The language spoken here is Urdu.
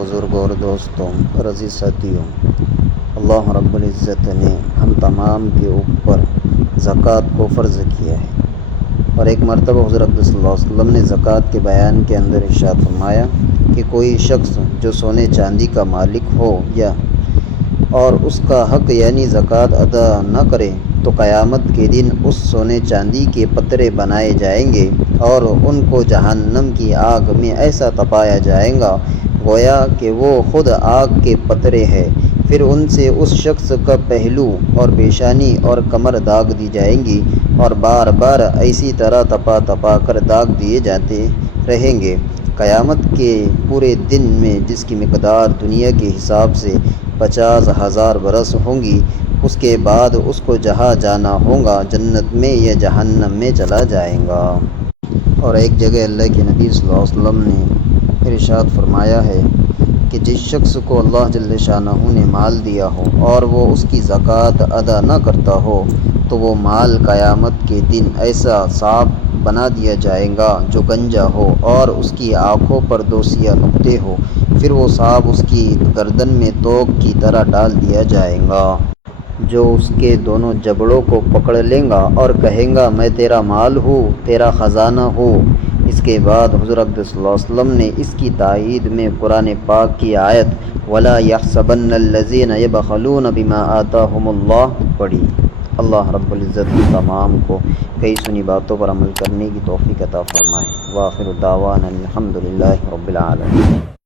بزرگ اور دوستوں اور عزیز ساتھیوں، اللہ رب العزت نے ہم تمام کے اوپر زکوٰۃ کو فرض کیا ہے، اور ایک مرتبہ حضرت صلی اللہ علیہ وسلم نے زکوٰۃ کے بیان کے اندر ارشاد فرمایا کہ کوئی شخص جو سونے چاندی کا مالک ہو اور اس کا حق یعنی زکوٰۃ ادا نہ کرے تو قیامت کے دن اس سونے چاندی کے پترے بنائے جائیں گے اور ان کو جہنم کی آگ میں ایسا تپایا جائے گا گویا کہ وہ خود آگ کے پترے ہے۔ پھر ان سے اس شخص کا پہلو اور پیشانی اور کمر داغ دی جائیں گی اور بار بار اسی طرح تپا کر داغ دیے جاتے رہیں گے قیامت کے پورے دن میں، جس کی مقدار دنیا کے حساب سے 50,000 برس ہوں گی۔ اس کے بعد اس کو جہاں جانا ہوگا، جنت میں یا جہنم میں چلا جائے گا۔ اور ایک جگہ اللہ کے نبی صلی اللہ علیہ وسلم نے ارشاد فرمایا ہے کہ جس شخص کو اللہ جل شانہ نے مال دیا ہو اور وہ اس کی زکوٰۃ ادا نہ کرتا ہو تو وہ مال قیامت کے دن ایسا سانپ بنا دیا جائے گا جو گنجا ہو اور اس کی آنکھوں پر 2 سیاہ نقطے ہو، پھر وہ سانپ اس کی گردن میں توق کی طرح ڈال دیا جائے گا جو اس کے دونوں جبڑوں کو پکڑ لے گا اور کہے گا میں تیرا مال ہوں، تیرا خزانہ ہوں۔ اس کے بعد حضور اقدس صلی اللہ علیہ وسلم نے اس کی تائید میں قرآن پاک کی آیت وَلَا يَحْسَبَنَّ الَّذِينَ يَبْخَلُونَ بِمَا آتَاهُمُ اللَّهُ پڑھی۔ اللہ رب العزت تمام کو کئی سنی باتوں پر عمل کرنے کی توفیق عطا فرمائے۔ وآخر دعوانا الحمدللہ رب العالمین۔